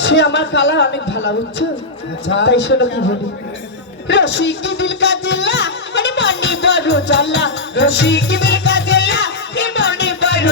সে আমার কালা অনেক ভালো বুঝছ? আচ্ছা। তাই শোনো কি বলি। রসিকি দিল কাজেলা মানে রসিকি দিল কাজেলা বড়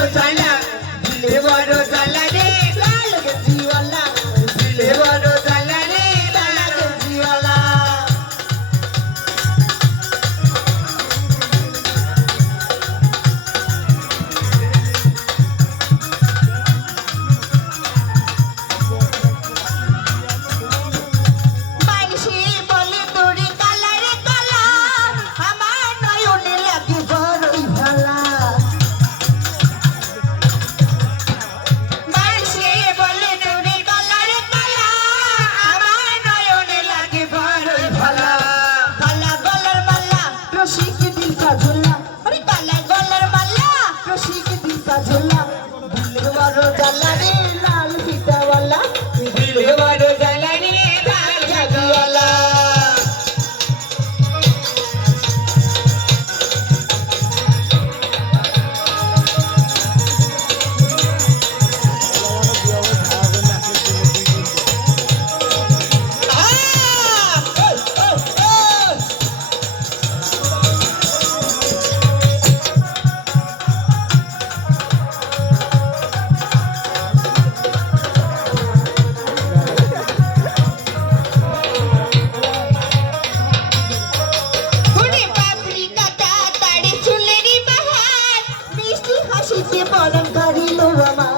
করো জাল্লারে শিখে পালন করিল আমার